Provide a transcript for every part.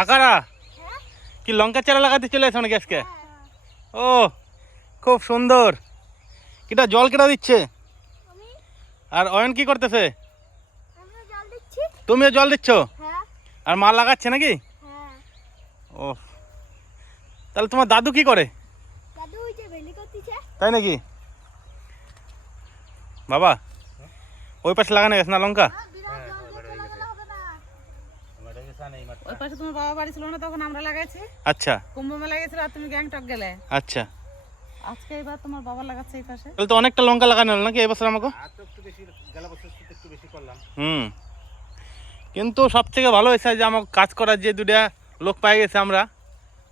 কাকারা কি লঙ্কা চারা লাগাতে চলে এসো নাকি আজকে? ও খুব সুন্দর। কিটা জল কেটা দিচ্ছে? আর অয়ন কি করতেছে? তুমিও জল দিচ্ছ? হ্যাঁ। আর মা লাগাচ্ছে নাকি? হ্যাঁ। ও তাহলে তোমার দাদু কি করে? তাই নাকি? বাবা ওই পাশে লাগানো গেছে না লঙ্কা বিরাট জল দিয়ে চলে গেলে হবে না ওই পাশে তোমার বাবা বাড়ি ছিল না তখন আমরা লাগাইছি। আচ্ছা। কুম্ভ মেলা গেছিল আর তুমি গ্যাংটক গেলে। আচ্ছা। আজকে এবার তোমার বাবা লাগাচ্ছে এই পাশে। তাহলে তো অনেকটা লঙ্কা লাগানো হলো নাকি এবছর আমাকে? হুম। কিন্তু সব থেকে ভালো হয়েছে যে আমাকে কাজ করার যে দুটা লোক পাই গেছে আমরা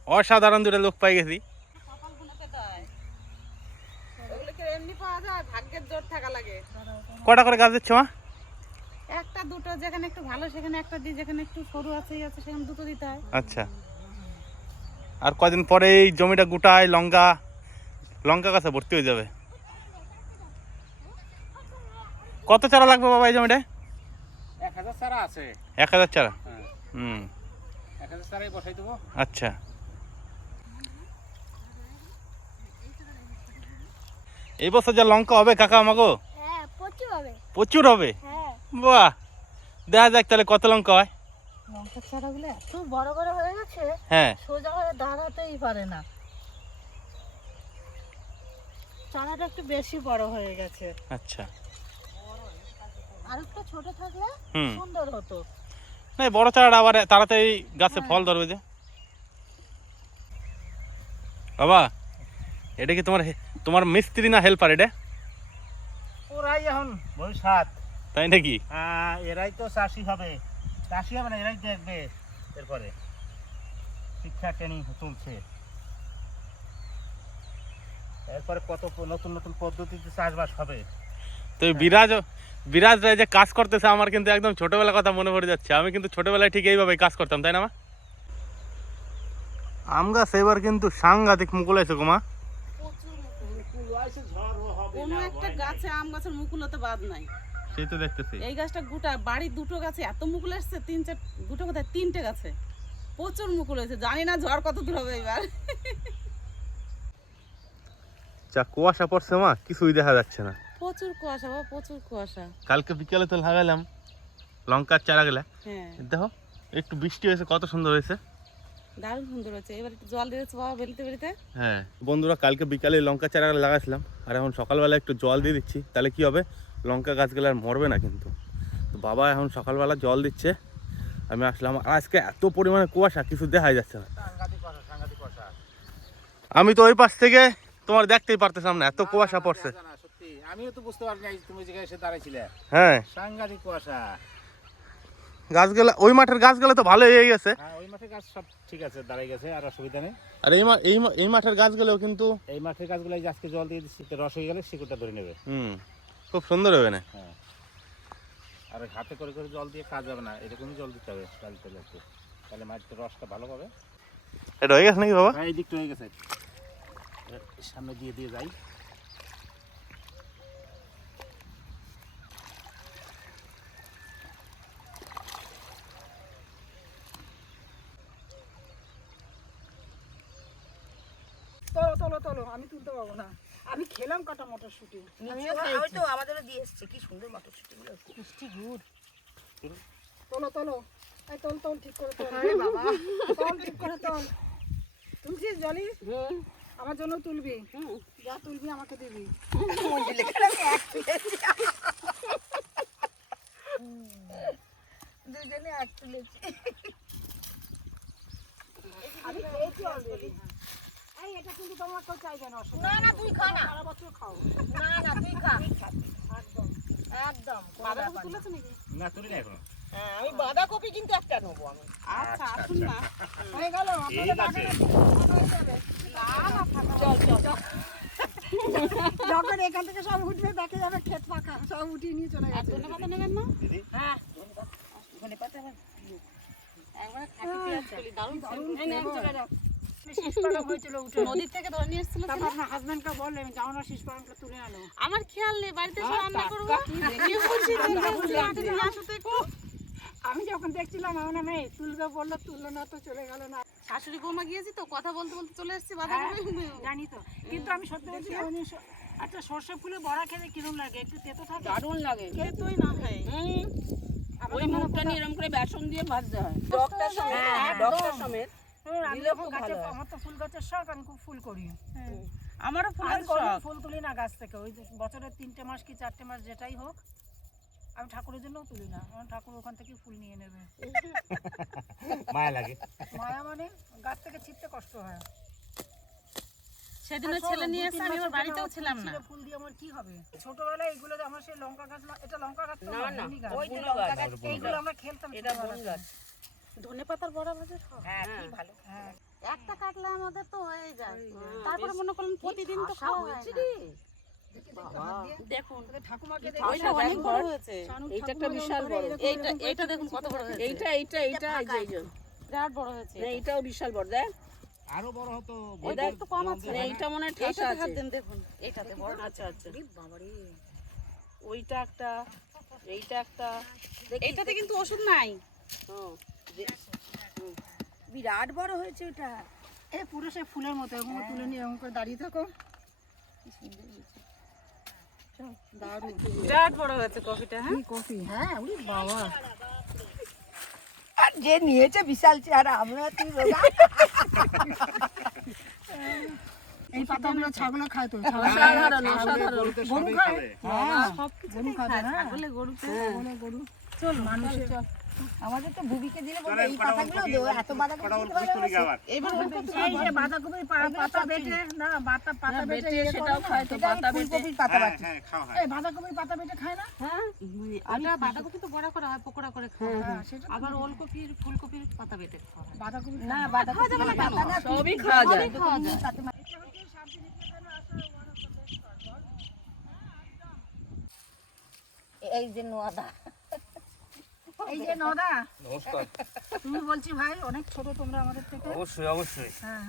অসাধারণ দুটা লোক পাই গেছি। কপালগুলো পেতে হয় ওগুলো কি এমনি পাওয়া যায়? ভাগ্যের জোর থাকা লাগে। কটা করে গাছ দিচ্ছ মা? একটা দুটো যেখানে একটু ভালো সেখানে একটা দিই যেখানে একটু সরু আছে ই আছে সেখানে দুটো দিতে হয়। আচ্ছা। আর কদিন পরে এই জমিটা গোটায় লঙ্কা লঙ্কা গাছে ভর্তি হয়ে যাবে? কত চারা লাগবে বাবা এই জমিটা এক হাজার চারা আছে। এক হাজার চারা? হ্যাঁ। হুম। এক হাজার চারাই বসাই দেবো। আচ্ছা। এই বছর যা লঙ্কা হবে কাকা আমাকে হ্যাঁ প্রচুর হবে। প্রচুর হবে? হ্যাঁ। বাহ! দেখা যাক তাহলে কত লঙ্কা হয়? লঙ্কার চারাগুলো এত বড় বড় হয়ে গেছে হ্যাঁ। সোজা হয়ে দাঁড়াতেই পারে না। চারাটা একটু বেশি বড় হয়ে গেছে। আচ্ছা। আর একটু ছোট থাকলে সুন্দর হতো। না বড় চারাটা আবার তাড়াতাড়ি গাছে ফল ধরবে যে। বাবা এটা কি তোমার তোমার মিস্ত্রি না হেল্পার এটা? ওরাই এখন ভবিষ্যৎ তাই নাকি? হ্যাঁ এরাই তো চাষি হবে। চাষি হবে না এরাই দেখবে। এরপরে শিক্ষা ট্রেনিং চলছে এরপরে কত নতুন নতুন পদ্ধতিতে চাষবাস হবে। তো এই বিরাজ বিরাজ রায় যে কাজ করতেছে আমার কিন্তু একদম ছোটবেলার কথা মনে পড়ে যাচ্ছে। আমি কিন্তু ছোটবেলায় ঠিক এইভাবে কাজ করতাম তাই না মা? আম গাছ এবার কিন্তু সাংঘাতিক মুকুল আছে গোমা কোনো একটা গাছে আম গাছের মুকুল হতে বাদ নাই। সেই তো দেখতেছি। এই গাছটা গোটা বাড়ির দুটো গাছে এত মুকুল আসছে তিন চার দুটো কোথায়? তিনটে গাছে। প্রচুর মুকুল হয়েছে জানি না ঝড় কত দূর হবে এবার। যা কুয়াশা পড়ছে মা কিছুই দেখা যাচ্ছে না। প্রচুর কুয়াশা বাবা প্রচুর কুয়াশা। কালকে বিকেলে তো লাগালাম লঙ্কার চারা গেলা। হ্যাঁ। দেখো একটু বৃষ্টি হয়েছে কত সুন্দর হয়েছে। দারুণ সুন্দর হচ্ছে এবার একটু জল দিয়েছে বাবা বেলতে বেরিতে হ্যাঁ। বন্ধুরা কালকে বিকালে লঙ্কা চারা লাগাইছিলাম আর এখন সকালবেলা একটু জল দিয়ে দিচ্ছি তাহলে কি হবে? লঙ্কা গাছগুলো আর মরবে না কিন্তু। তো বাবা এখন সকালবেলা জল দিচ্ছে। আমি আসলাম। আর আজকে এত পরিমাণে কুয়াশা কিছু দেখাই যাচ্ছে না। আমি তো ওই পাশ থেকে তোমার দেখতেই পারতেছিলাম না এত কুয়াশা পড়ছে। আমিও তো বুঝতে পারি নাই তুমি যেখানে এসে দাঁড়াইছিলে। হ্যাঁ। সাংঘাতিক কুয়াশা। গাছগুলা ওই মাঠের গাছগুলো তো ভালোই হয়ে গেছে। হ্যাঁ ওই গাছ সব ঠিক আছে দাঁড়াই গেছে আর অসুবিধা নেই। আর এই মা- এই মাঠের কিন্তু এই মাঠের গাছগুলো আজকে জল দিয়ে দিচ্ছি রস হয়ে গেলে শিকড়টা ধরে নেবে। হুম। খুব সুন্দর হবে না? হ্যাঁ। আর হাতে করে করে জল দিয়ে কাজ হবে না এরকমই জল দিতে হবে ডালতে একটু। তাহলে মাটিতে রসটা ভালো পাবে। এটা হয়ে গেছে নাকি বাবা? হ্যাঁ এই দিকটা হয়ে গেছে। সামনে দিয়ে দিয়ে যাই। তোলো তোলো তোলো আমি তুলতে পারব না। আমি খেলাম কাটা মটরশুটি। আমি তো আমাদেরও দিয়ে এসছে কি সুন্দর মটরশুটি গুলো মিষ্টি গুড়। তোলো তোলো এই তোল তোল ঠিক করে তোল। বাবা। তোল ঠিক করে তোল। তুলছিস জলি? আমার জন্য তুলবি। যা তুলবি আমাকে দিবি। দুজনে এক তুলেছি। আমি খেয়েছি অলরেডি এটা কিন্তু তোমরা কেউ চাইবে না না না তুই খা না। সারা বছর খাও। না না তুই খা। একদম। একদম বাঁধাকপি তুলেছো নাকি? না তুলি না এখন। হ্যাঁ, আমি বাঁধাকপি কিন্তু একটা নেব আমি। আচ্ছা আসুন না। হয়ে গেল চল চল চল। যখন এখান থেকে সব উঠবে দেখে যাবে ক্ষেত ফাঁকা সব উঠিয়ে নিয়ে চলে গেছে। ধনে পাতা নেবেন না? হ্যাঁ। ধনে পাতা আবার একবার খাটি পেঁয়াজ কলি দারুণ চলে শীষ পালক হয়েছিল উঠে নদীর থেকে ধরে নিয়ে এসেছিল তারপর আপনার হাজবেন্ডকে বললেন যাও না শীষ পালনটা তুলে আনো আমার খেয়াল নেই বাড়িতে এসে রান্না করব আমি যখন দেখছিলাম আমার না মেয়ে তুলবে বলল তুললো না তো চলে গেল না শাশুড়ি বৌমা গিয়েছি তো কথা বলতে বলতে চলে এসেছি বাধা হ্যাঁ, জানি তো কিন্তু আমি সত্যি বলছি আচ্ছা সর্ষে ফুলে বড়া খেতে কিরম লাগে একটু তেতো থাকে দারুণ লাগে তেতোই না হয় ওই মুখটা নিয়ে এরকম করে বেসন দিয়ে ভাজতে হয় ডগটা সমেত, হ্যাঁ, একদম। সমেত হ্যাঁ, আমি যখন গাছে আমার তো ফুল গাছের শখ আমি খুব ফুল করি। হ্যাঁ। আমারও আমি ফুলের ফুল তুলি না গাছ থেকে। ওই বছরের তিনটে মাস কি চারটে মাস যেটাই হোক আমি ঠাকুরের জন্যও তুলি না। আমার ঠাকুর ওখান থেকে ফুল নিয়ে নেবে। মায়া লাগে। মায়া মানে গাছ থেকে ছিটতে কষ্ট হয়। সেদিন ওই আর শোনো, ছেলে নিয়ে এসে আমি মাসের বাড়িতেও ছিলাম না। ফুল দিয়ে আমার কি হবে? ছোটবেলায় এগুলো আমার সেই লঙ্কা গাছ না- এটা লঙ্কা গাছ তো না, না, ওই লঙ্কা গাছ। গাছ, এইগুলো আমরা খেলতাম এটা বন গাছ। ধনে পাতার বড়া ভাজা হ্যাঁ কি ভালো। হ্যাঁ। একটা কাটলে আমাদের তো হয়ে যায়। তারপরে মনে করুন প্রতিদিন তো খাওয়া হয় না। দেখুন ঠাকুমাকে অনেক বড় হয়েছে। এইটা একটা বিশাল বড়। এইটা এইটা দেখুন কত বড় হয়েছে। এইটা এইটা এইটা এই যে বিরাট বড় হয়েছে না এইটাও বিশাল বড় দেখ। আরও বড় হতো। ওইটা একটু কম আছে। না এইটা মনে হয় ঠাসা আছে। দেন দেখুন। এইটাতে বড় আচ্ছা আচ্ছা। ওইটা একটা এইটা একটা এইটাতে কিন্তু ওষুধ নাই। বিরাট বড় হয়েছে ওটা এ পুরো সে ফুলের মতো এরকম তুলে নিয়ে এরকম করে দাঁড়িয়ে থাকো। বিরাট বড় হয়েছে কফিটা হ্যাঁ? কফি? হ্যাঁ উরি বাবা। আর যে নিয়েছে বিশাল চেহারা আমরা তুই রোগা এই পাতাগুলো ছাগলে খায় তো অসাধারণ অসাধারণ। হ্যাঁ গরু গরু গরু চল মানুষের আমাদের তো ভুবিকে দিলে বলব এই পাতাগুলো এত বাধা কটা ওলকপি তুলি আবার এবার এই যে বাঁধাকপি পাতা বেটে না পাতা পাতা বেটে সেটাও খায় তো পাতা বেটে। পাতা হ্যাঁ বাটি হ্যাঁ খাওয়া হয়। এই বাঁধাকপির পাতা বেটে খায় না? হ্যাঁ। ওটা বাঁধাকপি তো বড়া করা হয় পকোড়া করে খাওয়া হয় হ্যাঁ। সেটা আবার ওলকপির ফুলকপির পাতা বেটে খাওয়া হয়। বাঁধাকপি না বাঁধাকপি পাতা না সবই খাওয়া যায়। খাওয়া যায়। এই যে নোয়াদা। এই যে নদা। নমস্কার। তুমি বলছি ভাই অনেক ছোট তোমরা আমাদের থেকে। অবশ্যই অবশ্যই। হ্যাঁ।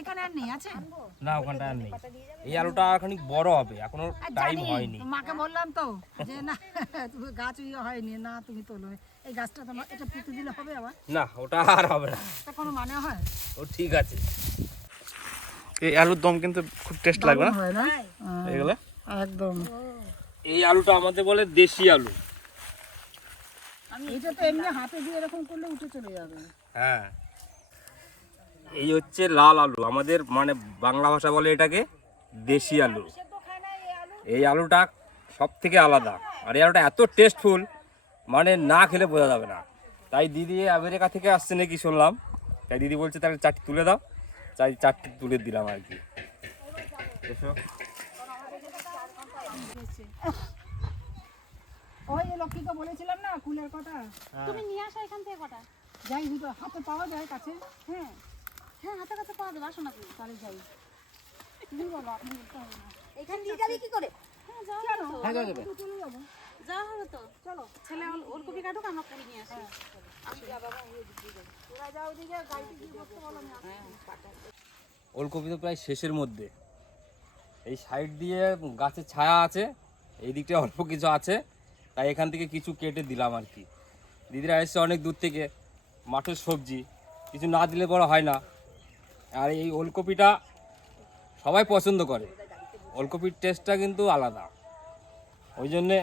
এখানে আর নেই আছে? না ওখানটা আর নেই। এই আলুটা খানিক বড় হবে এখনও টাইম হয়নি। মাকে বললাম তো যে না তুমি গাছ ইয়ে হয়নি না তুমি তোলো। এই গাছটা তোমার এটা পুঁতে দিলে হবে আবার? না ওটা আর হবে না। এটা কোনো মানে হয়? ও ঠিক আছে। এই আলুর দম কিন্তু খুব টেস্ট লাগবে না? না? এগুলো? একদম। এই আলুটা আমাদের বলে দেশি আলু। এটা তো এমনি হাতে দিয়ে এরকম করলে উঠে চলে যাবে। হ্যাঁ। এই হচ্ছে লাল আলু আমাদের মানে বাংলা ভাষা বলে এটাকে দেশি আলু। এই আলুটা সব থেকে আলাদা আর এই আলুটা এত টেস্টফুল মানে না খেলে বোঝা যাবে না। তাই দিদি আমেরিকা থেকে আসছে নাকি শুনলাম তাই দিদি বলছে তাহলে চারটি তুলে দাও তাই চারটি তুলে দিলাম আর কি। এসো। ওই লক্ষ্মীকে বলেছিলাম না কুলের কথা তুমি নিয়ে আসো এখান থেকে কটা। যাই দুটো হাতে পাওয়া যায় কাছে। হ্যাঁ। হ্যাঁ হাতে কাছে পাওয়া যাবে আসো না তুমি। তাহলে যাই। তুমি বলো আপনি বলতে হবে না। এখান দিয়ে যাবি কি করে? হ্যাঁ যাও হ্যাঁ যাবে। চলে যাব। যাওয়া হবে তো। চলো। ছেলে ওলকপি কাটুক আমরা পুরি নিয়ে আসি। তোরা যাও ওদিকে গাড়িতে গিয়ে বসতে বলো না ওলকপি তো প্রায় শেষের মধ্যে। এই সাইড দিয়ে গাছের ছায়া আছে এই দিকটা অল্প কিছু আছে। তাই এখান থেকে কিছু কেটে দিলাম আর কি। দিদিরা এসছে অনেক দূর থেকে, মাঠের সবজি। কিছু না দিলে বড় হয় না। আর এই ওলকপিটা সবাই পছন্দ করে। ওলকপির টেস্টটা কিন্তু আলাদা। ওই জন্যে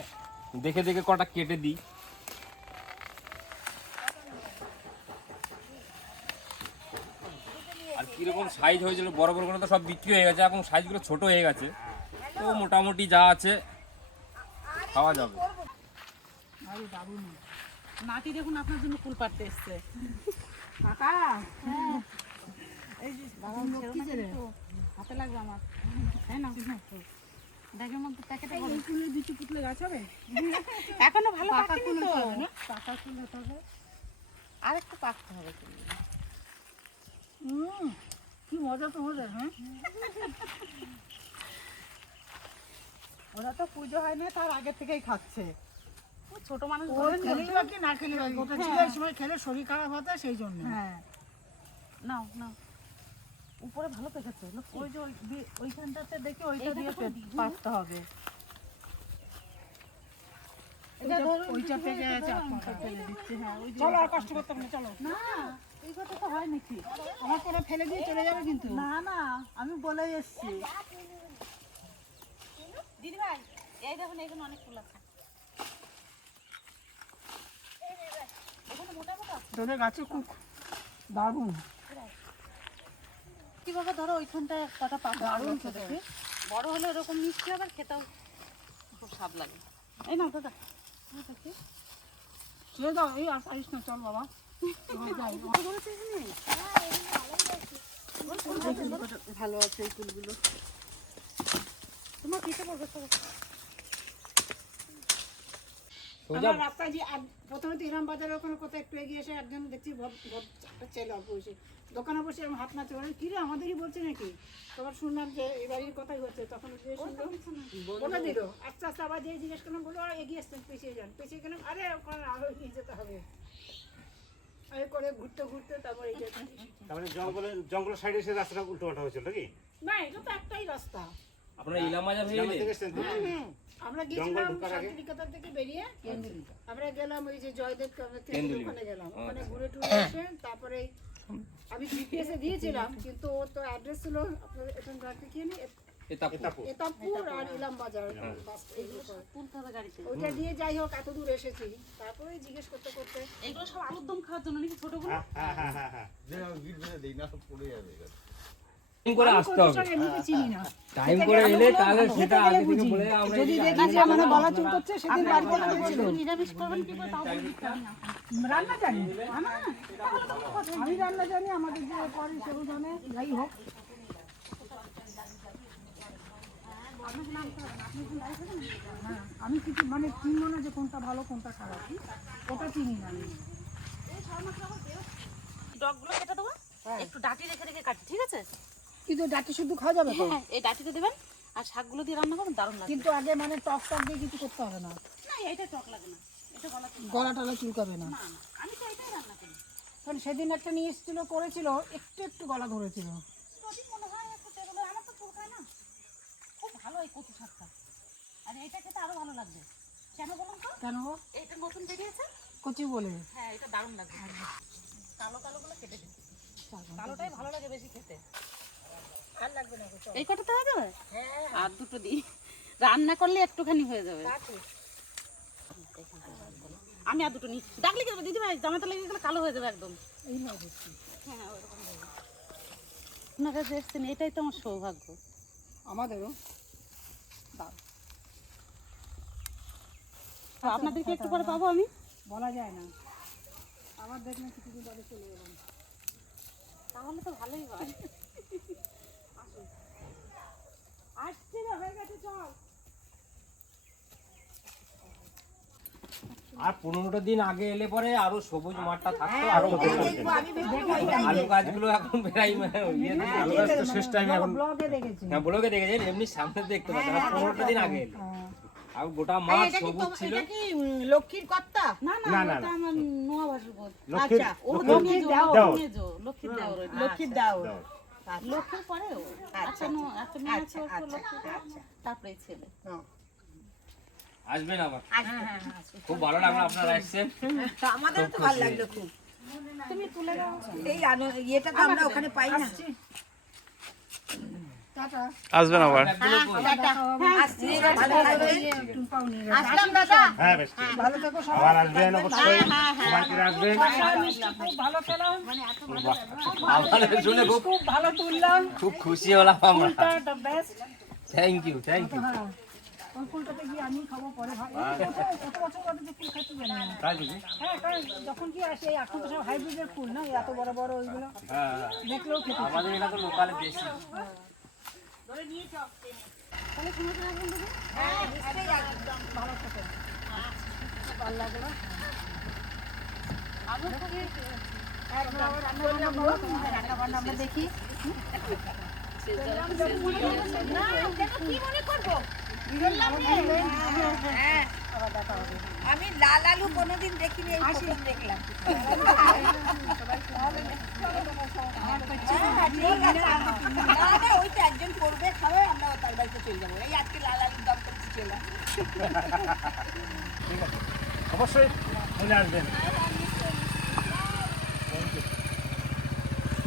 দেখে দেখে কটা কেটে দিই। আর কীরকম সাইজ হয়েছিল, বড় বড় করে তো সব বিক্রি হয়ে গেছে, এখন সাইজগুলো ছোট হয়ে গেছে। তো মোটামুটি যা আছে, খাওয়া যাবে। নাতি দেখুন আপনার জন্য ফুল পাড়তে এসছে। কাকা? হাতে লাগবে আমার। তাই না? ব্যাগের মধ্যে প্যাকেটে এই কুলের বিচি পুতলে গাছ হবে? এখনও ভালো পাকা পাকেনি কুল তো। হতে হবে না? পাকা কুল হতে হবে। আর একটু পাকতে হবে। হুম কি মজা তোমাদের হ্যাঁ? ওরা তো পুজো হয় না তার আগে থেকেই খাচ্ছে। ছোট মানুষ বা কি না খেলে বা সময় খেলে শরীর খারাপ হতে সেই জন্য। হ্যাঁ। নাও নাও। উপরে ভালো পেকেছে। ওই যে ওইখানটাতে দেখি ওইটা দিয়ে পাততে হবে। ওইটা থেকে চাপ চলো আর কষ্ট করতে হবে না চলো। না এই কথা তো হয় নাকি? আমার করে ফেলে দিয়ে চলে যাবে কিন্তু। না না আমি বলে এসছি। দিদি ভাই এই দেখুন এখানে অনেক ফুল আছে। মোটা গাছে খুব দারুণ। কীভাবে ধরো ওইখানটা কটা পাকা দারুণ দেখি। বড় হলে এরকম মিষ্টি আবার খেতেও খুব স্বাদ লাগে। এই না দাদা। ছেড়ে দাও এই আর পারিস না চল বাবা। ভালো আছে এই ফুলগুলো তোমার কিসে পড়বে আমার রাস্তায় যে এক- প্রথমে তো ইরাম বাজারের ওখানে কোথাও একটু এগিয়ে এসে একজন দেখছি ছেলে অল্প বসে। দোকানে বসে এরকম হাত নাচে বলে কি রে আমাদেরই বলছে নাকি? তখন শুনলাম যে এই বাড়ির কথাই হচ্ছে। তখন বলে দিল। আস্তে আস্তে আবার জিজ্ঞেস করলাম বলো এগিয়ে আসতেন পিছিয়ে যান। পিছিয়ে গেলাম আরে ওখানে আরও এগিয়ে যেতে হবে। করে ঘুরতে ঘুরতে তারপর এই জঙ্গলের সাইডে এসে রাস্তাটা উল্টো পাল্টা হয়েছিল নাকি? না এটা তো একটাই রাস্তা। আপনারা ইলাম বাজার হয়ে? হুম, আমরা গেছিলাম শান্তিনিকেতন থেকে বেরিয়ে আমরা গেলাম ওই যে জয়দেব কেন্দ্র ওখানে গেলাম। ওখানে ঘুরে টুরে এসে তারপরে আমি জিপিএস এ দিয়েছিলাম কিন্তু ওর তো অ্যাড্রেস ছিল আপনার এখান থেকে কি জানি? এতাপুর। এতাপুর। আর ইলাম বাজার গাড়িতে। ওইটা দিয়ে যাই হোক এত দূর এসেছি। তারপরে জিজ্ঞেস করতে করতে এগুলো সব আলুর দম খাওয়ার জন্য নাকি ছোটগুলো? হ্যাঁ হ্যাঁ হ্যাঁ হ্যাঁ। টাইম করে আসতে হবে। সব এমনিতে চিনি না। টাইম করে এলে তাহলে সেটা আগে থেকে বলে আমরা যদি দেখি যে মানে গলা চুল করছে সেদিন বাড়িতে গিয়েছিল নিরামিষ করবেন কি করে তাও বলতে পারি না। রান্না জানি। আমি রান্না জানি আমাদের যে করে সেও জানে। যাই হোক। হ্যাঁ, আমি কিছু মানে চিনবো না যে কোনটা ভালো কোনটা খারাপ। ওটা চিনি না আমি। ডগগুলো কেটে দেবো। একটু ডাটি রেখে রেখে কাটি ঠিক আছে? কিন্তু ডাটি শুদ্ধ খাওয়া যাবে তো? হ্যাঁ এই ডাটিতে দেবেন আর শাকগুলো দিয়ে রান্না করবেন দারুণ লাগে কিন্তু আগে মানে টক টক দিয়ে কিছু করতে হবে না? না এটা টক লাগে না এটা গলা গলা টলা চুলকাবে না? না না আমি তো এটাই রান্না করি। কারণ সেদিন একটা নিয়ে এসেছিল করেছিল একটু একটু গলা ধরেছিল। মনে হয় একটু টেবিলে আমার তো চুল না। খুব ভালো এই কচু শাকটা। আর এটা খেতে আরও ভালো লাগবে। কেন বলুন তো? কেন? এটা নতুন বেরিয়েছে? কচি বলে। হ্যাঁ এটা দারুণ লাগবে। কালো কালো গুলো কেটে দিন। কালোটাই ভালো লাগে বেশি খেতে। এই কটাতে হয়ে। যাবে আর দুটো দিই। রান্না করলে একটুখানি হয়ে যাবে। আমি আর দুটো নিই ডাকলে কি হবে? দিদি ভাই জামাতে লেগে গেলে কালো হয়ে যাবে একদম। হ্যাঁ ওরকম। আপনারা এসছেন এটাই তো আমার সৌভাগ্য। আমাদেরও। আপনাদেরকে একটু পরে পাবো আমি? বলা যায় না। আবার দেখবেন কিছুদিন পরে চলে গেলাম তাহলে তো ভালোই হয়। আসছি রে হয়ে গেছে চল। আর পনেরোটা দিন আগে এলে পরে আরও সবুজ মাঠটা থাকতো আরও আলু গাছগুলো এখন বেড়াই মানে ইয়ে আলু গাছ তো শেষ টাইমে এখন। ব্লগে হ্যাঁ ব্লগে দেখেছেন এমনি সামনে দেখতে পাচ্ছেন পনেরোটা দিন আগে এলে। আর গোটা মাঠ সবুজ ছিল। লক্ষ্মীর কর্তা? না না না, না, নোয়া ভাসুর বোধ লক্ষ্মীর ও লক্ষ্মীর মেজো লক্ষ্মীর দেওর লক্ষ্মীর দাও লক্ষ্মীর পরে ও আচ্ছা নো আচ্ছা মেয়ে আছে ওর তো তারপরে ছেলে। আসবেন আবার? খুব ভালো লাগল আপনারা আসছেন। আমাদের তো ভালো লাগল খুব। তুমি তুলে দাও। এই ইয়েটা তো আমরা ওখানে পাই না। আসবেন আবার। আসছি ভালো থাকবেন আসলাম দাদা হ্যাঁ বেশ খুব ভালো খেলাম আপনাদের শুনে খুব খুব ভালো তুললাম খুব খুশি হলাম আমরা। The best thank you thank you ফুলটাতে গিয়ে আমি খাব পরে ভাই এই কত কত বছর বাদে যে ফুল খাচ্ছি জানি না হ্যাঁ কারণ যখন কি আসে এখন তো সব হাইব্রিডের ফুল না এত বড় বড় ওইগুলো হ্যাঁ হ্যাঁ। দেখলেও খেতে। আমাদের এটা তো লোকালে দেশি আমরা দেখি। আমি লাল আলু কোনোদিন দেখিনি এই প্রথম দেখলাম। ওই তো একজন করবে খাবে আমরা তার বাড়িতে চলে যাব। এই আজকে লাল আলুর দাম করছি চলে ঠিক আছে। অবশ্যই চলে আসবেন।